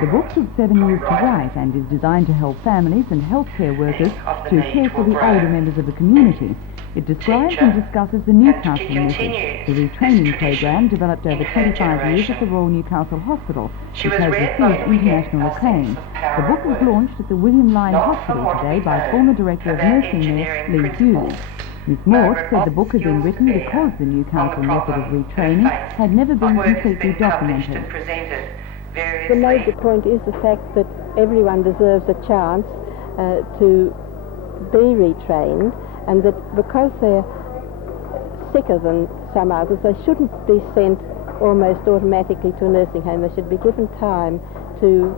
The book took 7 years to write and is designed to help families and healthcare workers to care for the older members of the community. It describes and discusses the Newcastle method, the retraining program developed over 25 years at the Royal Newcastle Hospital, which has received international acclaim. The book was launched at the William Lyne Hospital today by former Director of Nursing there, Lee Hughes. Miss Morse said the book had been written because the Newcastle method of retraining had never been completely documented. The major point is the fact that everyone deserves a chance to be retrained, and that because they're sicker than some others, they shouldn't be sent almost automatically to a nursing home. They should be given time to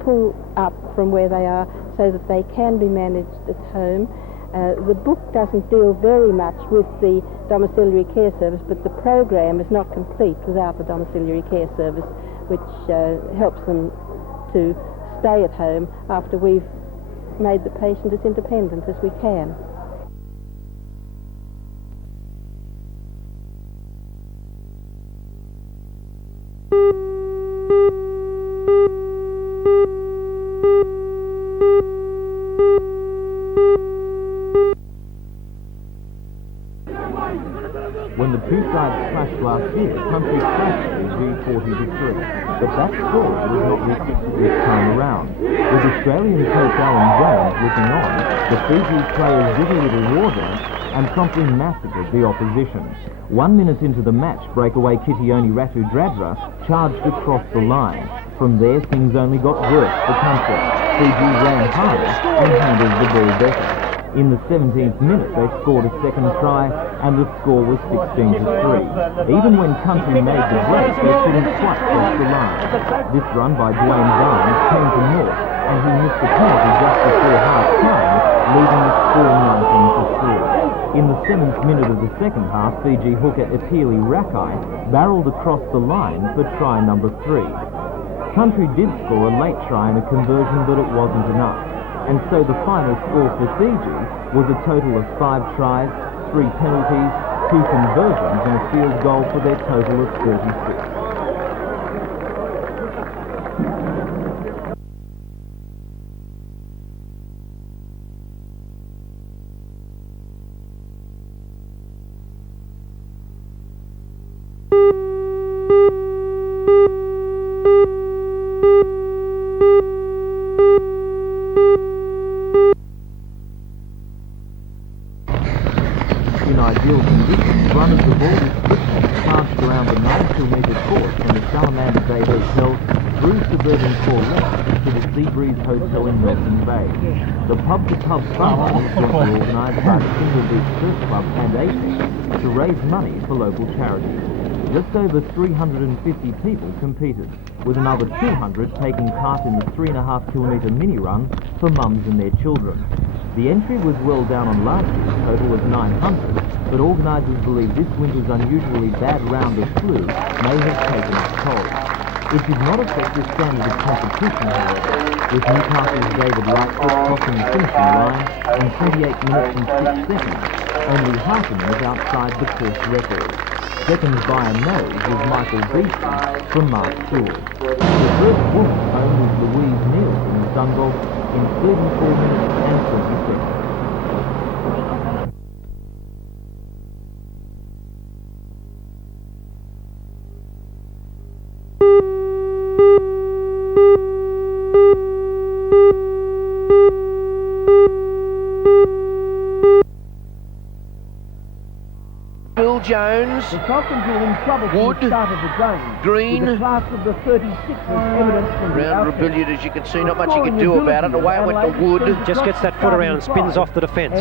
pull up from where they are so that they can be managed at home. The book doesn't deal very much with the domiciliary care service, but the program is not complete without the domiciliary care service, which helps them to stay at home after we've made the patient as independent as we can. When the two sides clashed last year, the country crashed Fiji 40-3, but that score was not repeated this time around. With Australian coach Alan Jones looking on, the Fiji players did a little war dance and promptly massacred the opposition. 1 minute into the match, breakaway Kitione Ratudradra charged across the line. From there, things only got worse for country. Fiji ran harder and handled the ball better. In the 17th minute, they scored a second try, and the score was 16-3. Even when country made the break, they couldn't quite cross the line. This run by Dwayne Barnes came to naught, and he missed the penalty just before half-time, leaving the score 19-3. In the 7th minute of the second half, Fiji hooker Epili Rakai barreled across the line for try number 3. Country did score a late try and a conversion, but it wasn't enough. And so the final score for Fiji was a total of 5 tries, 3 penalties, 2 conversions and a field goal for their total of 36. In ideal conditions, runners of all descriptions charged around the 9-kilometre course from the Salamander Bay Hotel through suburban core left to the Seabreeze Hotel in Nelson Bay. The pub-to-pub fun was jointly organised by the Single Beach Surf Club and APEC to raise money for local charities. Just over 350 people competed, with another 200 taking part in the 3.5-kilometre mini-run for mums and their children. The entry was well down on last year's total of 900, but organisers believe this winter's unusually bad round of flu may have taken its toll. It did not affect the standard of competition, however, with Newcastle's David Lightfoot crossing the finishing line in 28 minutes and 6 seconds, only half a minute outside the course record. Second by a nose was Michael Beeston from Mark Stewart. The first woman home was Louise Neal from the Sunbelt in 34 minutes and 20 seconds. Bill Jones, the Falcons were in trouble Wood, from the start of the game. Green, the class of the 36 was evident from the round outset. Rebellion, as you can see, not much you can do about it. Away it went to Wood. Just gets that foot around and spins off the defence.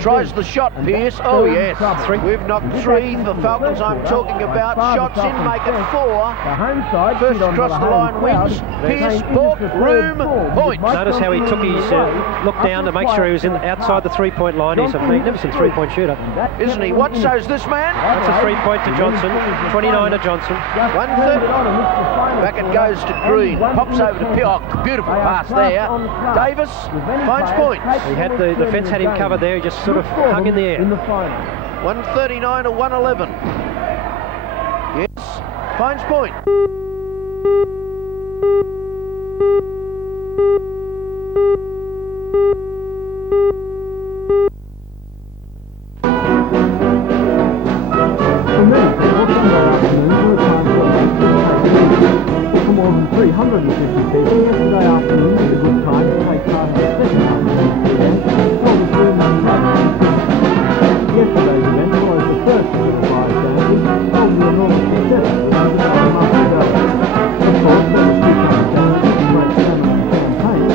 Tries the shot, Pearce. Oh yes, we've knocked 3 for Falcons. I'm talking about shots in, make it 4. The home side First across the line wins. Pearce, Bork, Room, point. Notice how he took his look down to make sure he was outside the 3-point line. He's a magnificent 3-point shooter. Isn't he? What so's this man? That's a 3-point to Johnson, 29 to Johnson. 130. Back it goes to Green. Pops over to Piock. Beautiful pass there. Davis finds points. He had the defence had him covered there. He just sort of hung in the air. 139 to 111. Yes, finds point. For many people, Sunday afternoons were a time for a break to take it easy. For more than 350 people, yesterday afternoon was a good time to take part in the second afternoon event called the Blue Moon Race. Yesterday's event follows the first of the 5 dances, held in enormous success which was about a month ago. Of course, there were 200 dances, great salmon and champagne.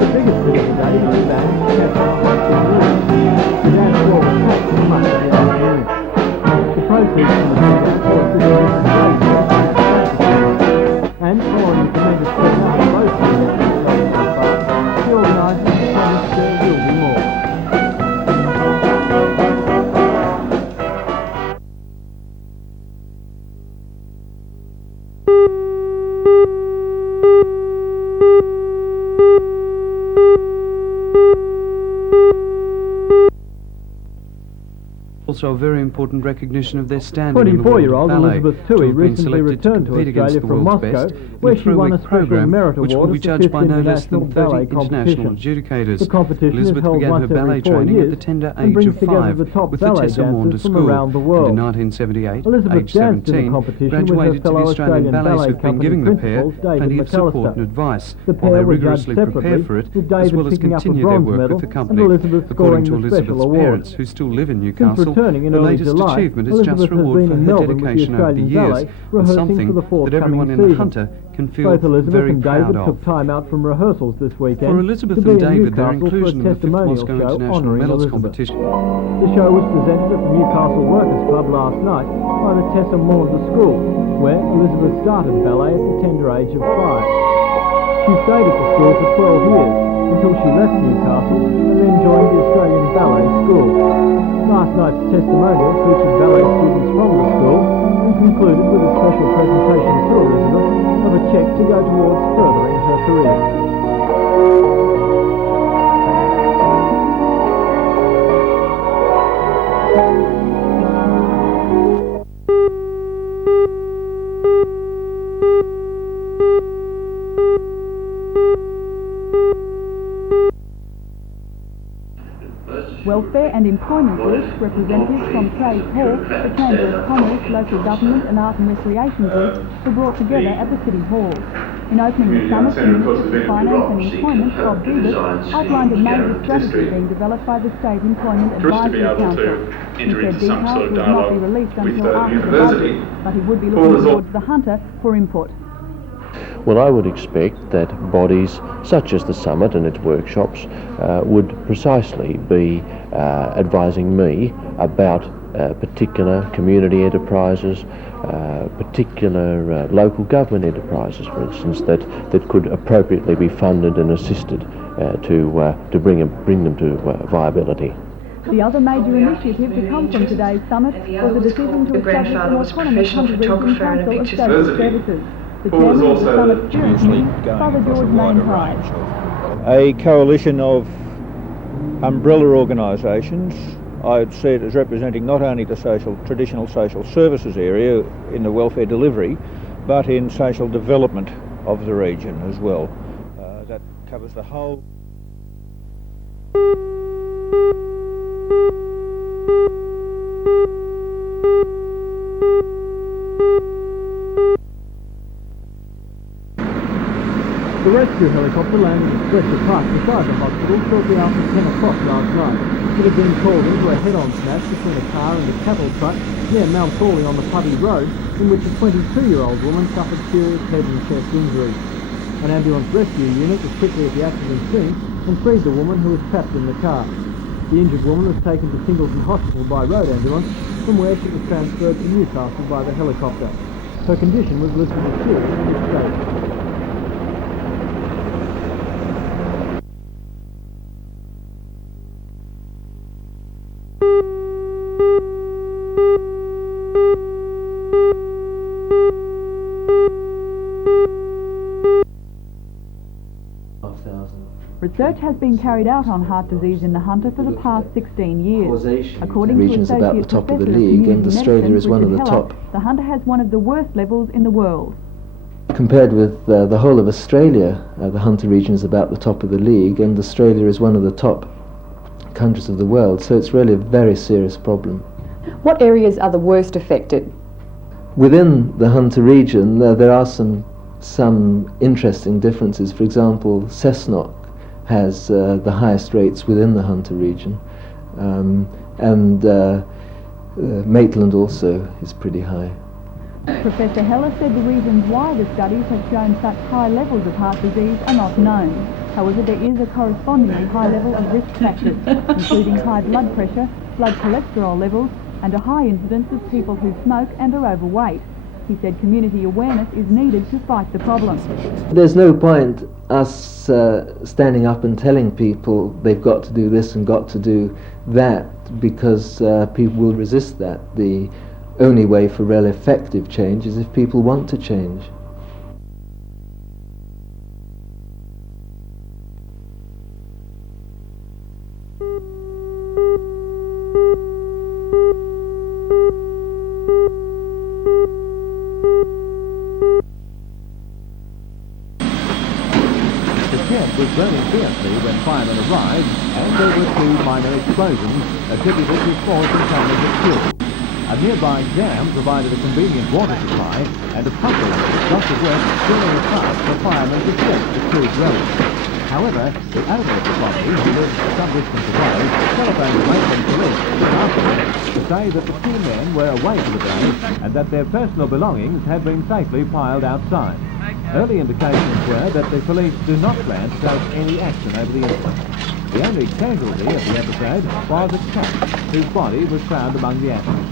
The biggest hit of the day was the band kept on a hot tin roof. The dance floor was packed for much of the afternoon. The proceeds from the dance were distributed to and following the tremendous turnout of both dances so far, the organisers promised there will be more. Also a very important recognition of their standing in the world 24-year-old of ballet, Elizabeth to Toohey have been recently selected returned to compete against Australia the from world's Moscow, best in where a she won a three-week special program, merit which will award be as the judged 5th by no less International than Ballet 30 international Competition. adjudicators. The competition Elizabeth is held began once her ballet every 4 training at years the tender and age brings of together 5 the top with the ballet Tessa Maunder dancers from School, around the and world. in 1978, Elizabeth aged danced in the 17, competition with her graduated to the fellow Australian Australian Ballets, Ballet who've been Company giving the pair principals, David plenty of support McAllister. and advice The while pair they were judged rigorously prepare separately, for it, with as David well as picking up a continue their bronze work medal with the and company. Elizabeth According scoring to the special Elizabeth's award. parents, who still live in Since Newcastle, returning in the early latest July, achievement is Elizabeth just has reward been for in her Melbourne with the dedication over the Australian years, Ballet, and rehearsing something for the that forthcoming everyone in season. the Hunter can feel Both Elizabeth very and proud David of. took time out from rehearsals this weekend For Elizabeth to be and in David, their Newcastle for a inclusion in the 5th testimonial Moscow show International honouring Medals Elizabeth. Competition. The show was presented at the Newcastle Workers Club last night by the Tessa Maunder School, where Elizabeth started ballet at the tender age of 5. She stayed at the school for 12 years until she left Newcastle and then joined the Australian Ballet School. Last night's testimonial featured ballet students from the school and concluded with a special presentation to Elizabeth of a cheque to go towards furthering her career. Welfare and Employment Group, representatives from Trades Hall, the Chamber of Commerce, Local Government and Art and Recreation Group were brought together at the City Hall. In opening the summit, the Minister for Finance and Employment, Bob Dubis, outlined a major strategy being developed by the State Employment Advisory Council. He said details would not be released until after the budget, but he would be looking towards the Hunter for input. Well, I would expect that bodies such as the Summit and its workshops would precisely be advising me about particular community enterprises, particular local government enterprises, for instance, that could appropriately be funded and assisted to bring them to viability. The other major initiative to come from today's summit was the decision to establish an autonomous Hunter Region Council of Social Services. The chairman of the summit steering committee, Father George Mainprice. A coalition of umbrella organisations. I'd see it as representing not only the traditional social services area in the welfare delivery, but in social development of the region as well. That covers the whole. The rescue helicopter landed at Strait Park beside the hospital shortly after 10 o'clock last night. It had been called into a head-on smash between a car and a cattle truck near Mount Thorley on the Putty Road, in which a 22-year-old woman suffered serious head and chest injuries. An ambulance rescue unit was quickly at the accident scene and freed the woman who was trapped in the car. The injured woman was taken to Singleton Hospital by road ambulance, from where she was transferred to Newcastle by the helicopter. Her condition was listed as serious in this state. Research has been carried out on heart disease in the Hunter for the past 16 years. According to region's about the Associate top of the Professor league, Community and Australia Medicine, is one of Richard the Heller, top. the Hunter has one of the worst levels in the world. Compared with the whole of Australia, the Hunter region is about the top of the league, and Australia is one of the top countries of the world, so it's really a very serious problem. What areas are the worst affected? Within the Hunter region, there are some interesting differences. For example, Cessnock has the highest rates within the Hunter region, and Maitland also is pretty high. Professor Heller said the reasons why the studies have shown such high levels of heart disease are not known. However, there is a correspondingly high level of risk factors, including high blood pressure, blood cholesterol levels, and a high incidence of people who smoke and are overweight. He said community awareness is needed to fight the problem. There's no point us standing up and telling people they've got to do this and got to do that, because people will resist that. The only way for real effective change is if people want to change. The jet was burning fiercely when firemen arrived, and there were 2 minor explosions attributed to small containers of fuel. A nearby dam provided a convenient water supply, and a pump got to work drilling a path for firemen to get the 2 dwellings. However, the owner of the property, who lives some distance away, telephoned the Maitland police afterwards to say that the 2 men were away for the day and that their personal belongings had been safely piled outside. Early indications were that the police do not plan to take any action over the incident. The only casualty of the episode was a cat, whose body was found among the ashes.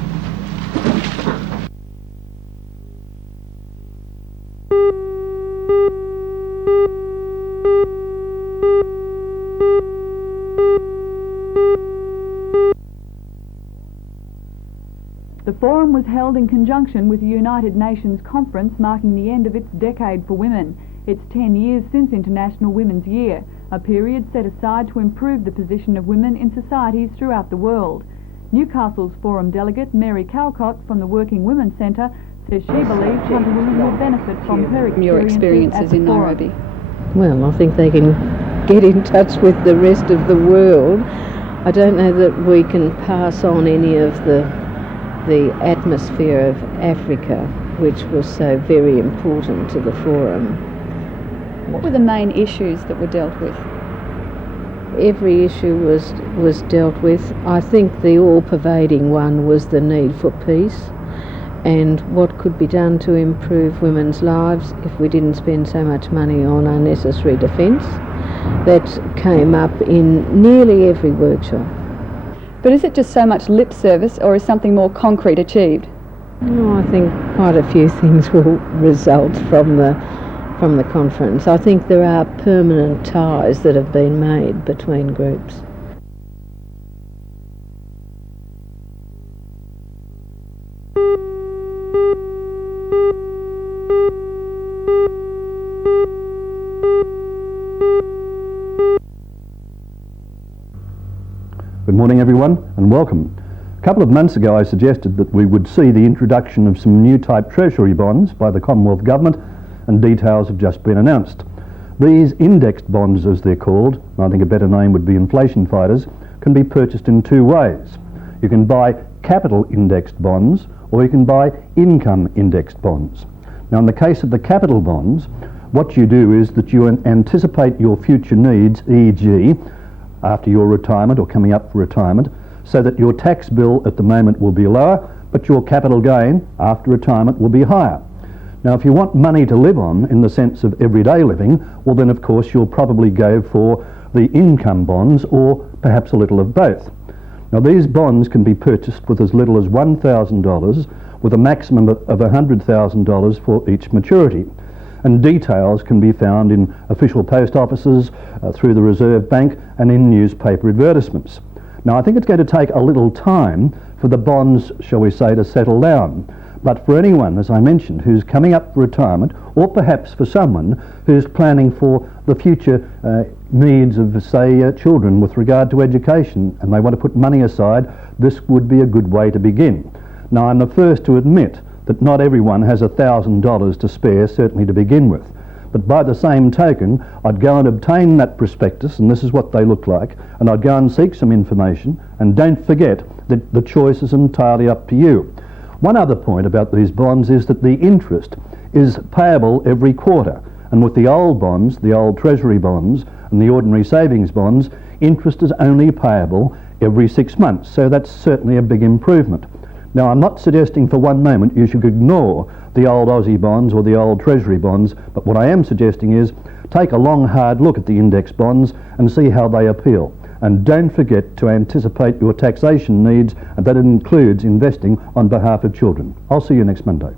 The forum was held in conjunction with the United Nations conference marking the end of its Decade for Women. It's 10 years since International Women's Year, a period set aside to improve the position of women in societies throughout the world. Newcastle's forum delegate Mary Calcott from the Working Women's Centre says she believes Hunter women will benefit from her experiences in Nairobi. Well, I think they can get in touch with the rest of the world. I don't know that we can pass on any of the atmosphere of Africa, which was so very important to the forum. What were the main issues that were dealt with? Every issue was dealt with. I think the all-pervading one was the need for peace and what could be done to improve women's lives if we didn't spend so much money on unnecessary defence. That came up in nearly every workshop. But is it just so much lip service, or is something more concrete achieved? No, I think quite a few things will result from the conference. I think there are permanent ties that have been made between groups. Good morning everyone and welcome. A couple of months ago I suggested that we would see the introduction of some new type treasury bonds by the Commonwealth Government, and details have just been announced. These indexed bonds, as they're called, I think a better name would be inflation fighters, can be purchased in 2 ways. You can buy capital indexed bonds or you can buy income indexed bonds. Now in the case of the capital bonds, what you do is that you anticipate your future needs, e.g. after your retirement or coming up for retirement, so that your tax bill at the moment will be lower, but your capital gain after retirement will be higher. Now if you want money to live on in the sense of everyday living, well then of course you'll probably go for the income bonds or perhaps a little of both. Now these bonds can be purchased with as little as $1,000 with a maximum of $100,000 for each maturity. And details can be found in official post offices, through the Reserve Bank and in newspaper advertisements. Now I think it's going to take a little time for the bonds, shall we say, to settle down. But for anyone, as I mentioned, who's coming up for retirement, or perhaps for someone who's planning for the future needs of, say, children with regard to education, and they want to put money aside, this would be a good way to begin. Now I'm the first to admit that not everyone has $1,000 to spare, certainly to begin with. But by the same token, I'd go and obtain that prospectus, and this is what they look like, and I'd go and seek some information, and don't forget that the choice is entirely up to you. One other point about these bonds is that the interest is payable every quarter, and with the old bonds, the old Treasury bonds and the ordinary savings bonds, interest is only payable every 6 months, so that's certainly a big improvement. Now, I'm not suggesting for one moment you should ignore the old Aussie bonds or the old Treasury bonds, but what I am suggesting is take a long, hard look at the index bonds and see how they appeal. And don't forget to anticipate your taxation needs, and that includes investing on behalf of children. I'll see you next Monday.